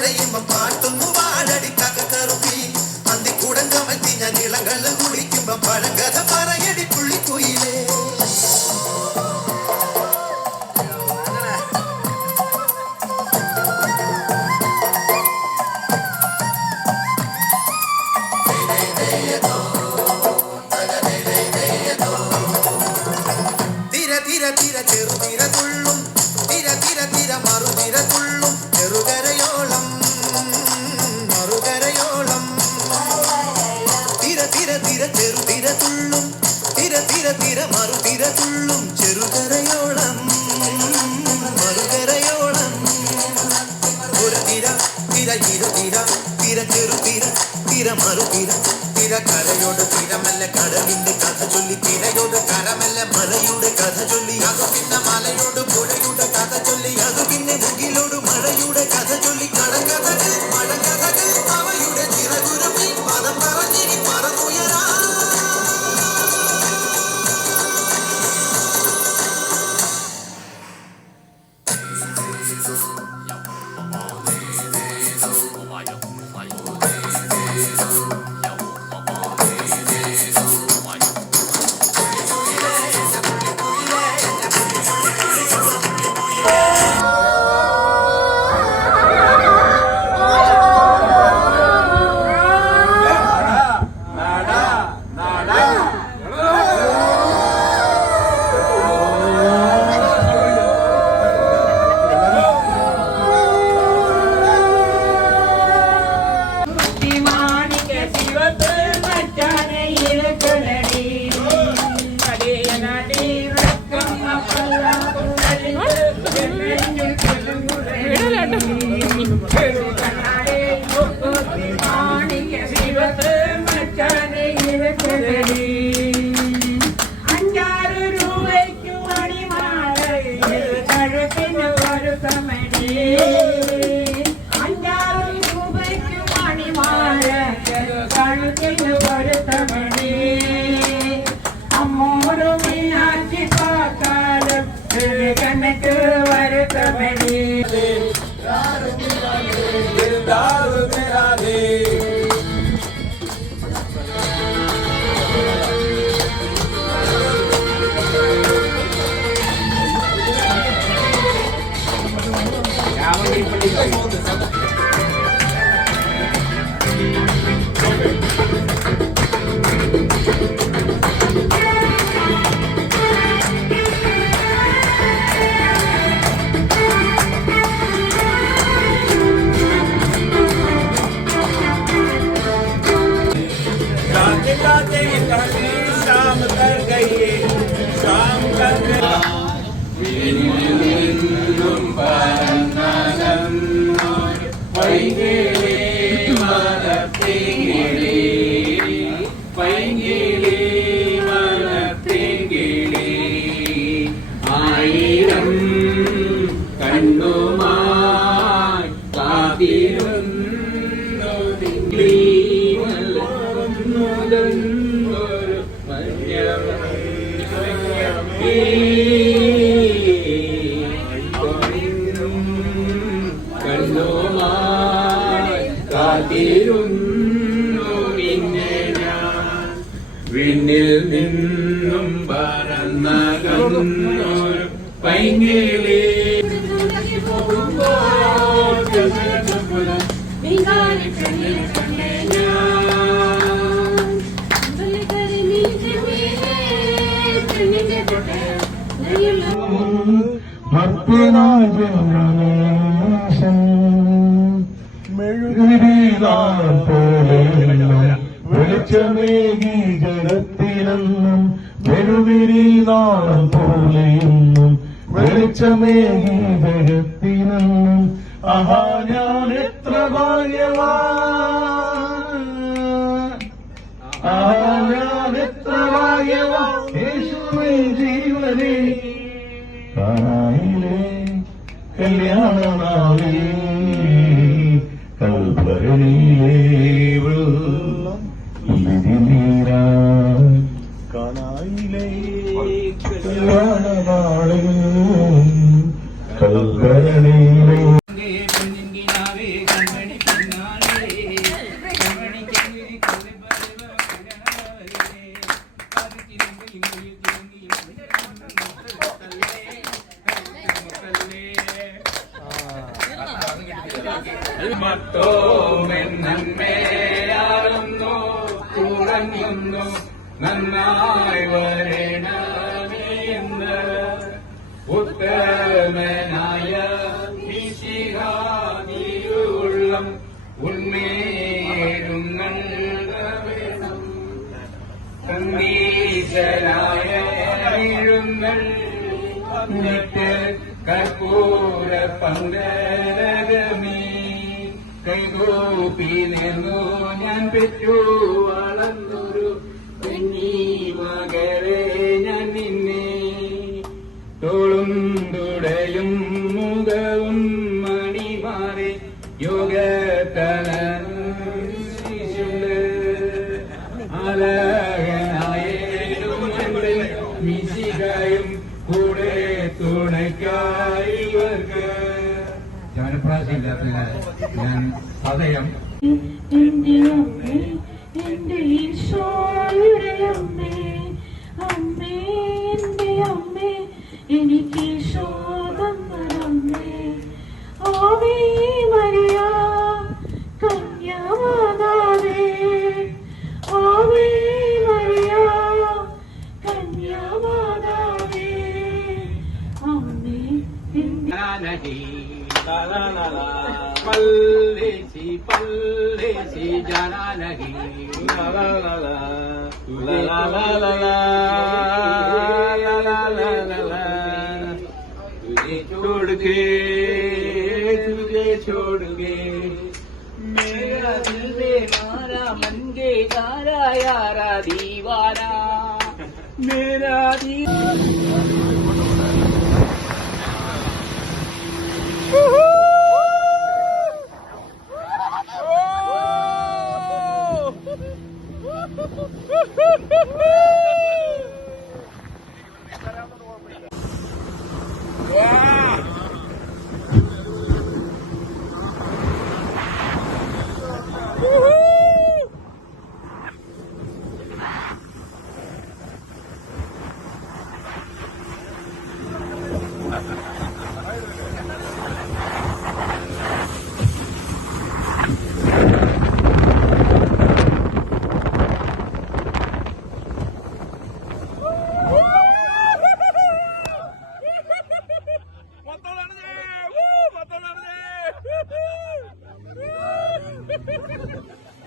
തുഴയുമ്പോ പാട്ടുന്നു വാഴടി കറുപ്പി അന്തിക്കൂടം കമത്തി ഞാൻ ഇളങ്ങൾ കുടിക്കുമ്പോ പഴങ്കഥ പറയടി പുള്ളിക്കുയിലേ. ചെറുതിര തുള്ളും തിര മറുതിര തുള്ളും ചെറുകരയോളം മറുകരയോളം തിര ചെറുതിര തുള്ളും തിര മറുതിര തുള്ളും ചെറുകരയോളം മറുകരയോളം. ഒരു തിര ചെറുതിര മറുതിര കരയോട് തിരമല്ല കടലിന്റെ കഥ ചൊല്ലി തിരയോട് കരമല്ല മലയുടെ കഥ ചൊല്ലി അത് പിന്നെ മലയോട് പുഴയുടെ കഥ ചൊല്ലി അത് പിന്നെ മുകിലോട് മഴയുടെ കഥ ചൊല്ലി കടകഥകൾ മഴകഥകൾ അവയുടെ ചിറകുരുമി പദം പറഞ്ഞിരി പറന്നുയരാ. शाम कर गई शाम कर ആയിരം കണ്ണുമായി കാത്തിരുന്നു കാത്തിരുന്നു പിന്നെ ഞാൻ വിണ്ണിൽ നിന്നും പറന്നകന്നൊരു പൈങ്കിളി വെളിച്ചമേകി ജഗത്തിലെന്നും വെളുവിരിനാളം പോലെയെന്നും വെളിച്ചമേകി ജഗത്തിലെന്നും ആഹാ ഞാൻ എത്ര ഭാഗ്യവാൻ ആഹാ ഞാൻ എത്ര ഭാഗ്യവാൻ യേശുവേ ജീവനേ കാനായിലെ കല്യാണനാളിൽ കൽഭരണിയിലെ കാനായിലെ കല്യാണനാളിൽ കൽഭരണിയിലെ മത്തോമെൻ നന്മയാറുന്നു തുടങ്ങുന്നു നന്നായി വരണമേന്ന് ഉത്തമനായ മിശിഹാനിയുള്ളം ഉന്മേഴും വേണം സന്ദീശനായ എഴുന്നള്ളിട്ട് കർപ്പൂര പങ്കരമേ കൈകൂപ്പി നിന്നു ഞാൻ പെറ്റു വളർന്നൊരു കുഞ്ഞി മകളെ ഞാൻ നിന്നെ തോളും തുടയും മുഖവും മണിമാറി യോഗത്തല ആലകനായും മിശികായും കൂടെ തുണയ്ക്കായിവർക്ക് ജനപ്രാശില്ലാത്തതിനാൽ ഞാൻ ഹൃദയം എന്റെ അമ്മേ എന്റെ ഈശോയുടെ അമ്മേ അമ്മേ എന്റെ അമ്മേ എനിക്ക് ശോഭമേ ആവേ മരിയ കന്യാമാതാവേ ആവേ മരിയ കന്യാമാതാവേ അമ്മേ പല്ലേശി പല്ലേശി ജനാനഹി छोड़ के तुझे छोड़ के मेरा दिल बेमारा मन के तारा यारा दीवाना मेरा दिल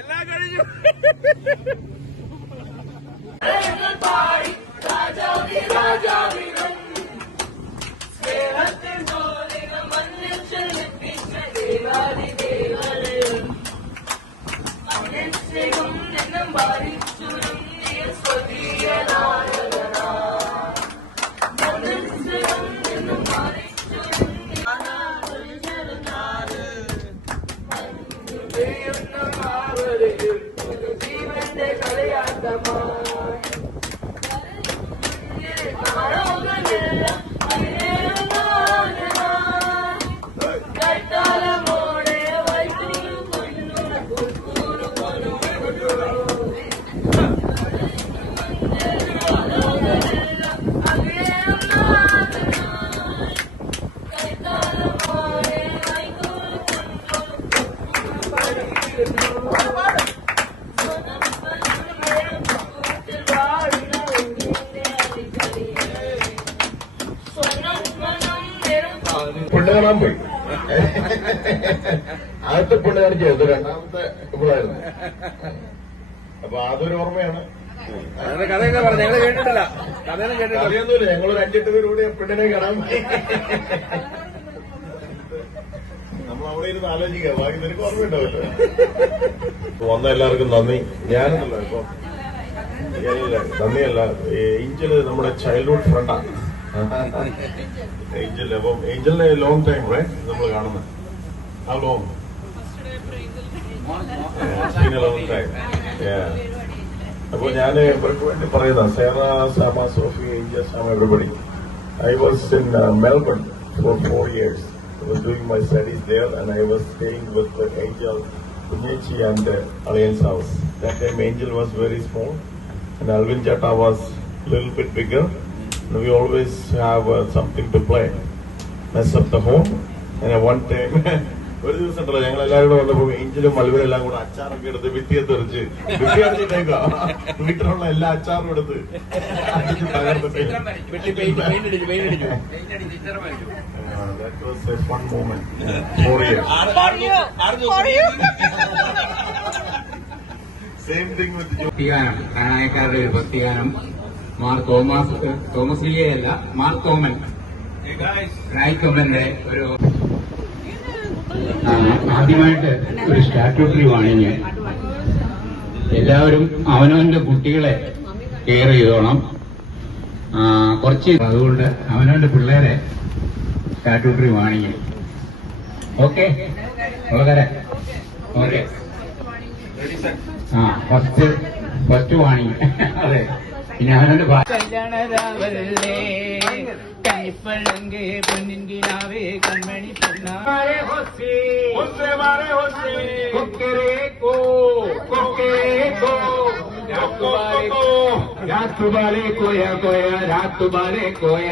എല്ലാ കഴിഞ്ഞു പെണ്ണ് കാണാൻ പോയി. ആദ്യത്തെ പെണ്ണ് കാണിച്ചത് രണ്ടാമത്തെ ഇപ്പോഴായിരുന്നു. അപ്പൊ അതൊരു ഓർമ്മയാണ്. കഥയൊക്കെ പറഞ്ഞു ഞങ്ങള് കേട്ടിട്ടില്ല. കഥയൊന്നുമില്ല. ഞങ്ങളൊരു 5-8 പേര് കൂടി പെണ്ണിനെ കാണാൻ പോയി. നമ്മൾ അവിടെ ഇരുന്ന് ആലോചിക്കാം. ബാക്കി നിനക്ക് ഓർമ്മയുണ്ടാവല്ലോ. വന്ന എല്ലാവർക്കും നന്ദി. ഞാനെന്നല്ല ഇപ്പൊ നന്ദിയല്ല, ഏഞ്ചല് നമ്മുടെ ചൈൽഡ്ഹുഡ് ഫ്രണ്ടാണ്. ഏഞ്ചൽ അപ്പം ഏഞ്ചലിനെ ലോങ് ടൈം നമ്മൾ കാണുന്നത്. ആ ലോങ് ലോങ് ടൈം. അപ്പൊ ഞാൻ ഇവർക്ക് വേണ്ടി പറയുന്ന Sera, Sama, Sophie, Angel, Sama, everybody. I was in Melbourne for 4 years. I was doing my studies there and I was staying with Angel, Punyechi and Alliance House. That time Angel was very small and Alvin Chatta was a little bit bigger. And we always have something to play. Mess up the home. And one time ഒരു ദിവസം ഉണ്ടല്ലോ ഞങ്ങൾ എല്ലാവരും കൂടെ വന്നപ്പോ ഏഞ്ചലും മലവരും എല്ലാം കൂടെ അച്ചാറൊക്കെ എടുത്ത് ഭിത്തിയെ തെറിച്ച് ഭിത്തി അടിച്ചിട്ടേക്കാ വീട്ടിലുള്ള എല്ലാ അച്ചാറും എടുത്ത് അടിച്ച് തകർത്തിട്ട് that was a fun moment. 4 years. Same thing with you. ഭക്തിഗാനം പ്രണായക്കാരുടെ ഒരു ഭക്തിഗാനം മാർ തോമസ് ലിയയല്ല മാർ തോമൻ പ്രണായിക്കൊമ്പന്റെ ഒരു ആദ്യമായിട്ട് ഒരു സ്റ്റാറ്റ്യൂട്ടറി വാണിങ്. എല്ലാവരും അവനവന്റെ കുട്ടികളെ കെയർ ചെയ്തോണം. കുറച്ച് അതുകൊണ്ട് അവനവന്റെ പിള്ളേരെ സ്റ്റാറ്റ്യൂട്ടറി വാണിങ്. ഓക്കെ വളരെ ഓക്കെ. ഫസ്റ്റ് വാണിങ്. അതെ. പിന്നെ അവനവന്റെ കല്യാണരാവല്ലേ കൈപ്പഴങ്ക് പൊന്നിൻകിനാവേ കൺമണി പൊന്നാരെ രാത്തുബാലെ കോയ കോയ രാത്തുബാലെ കോയ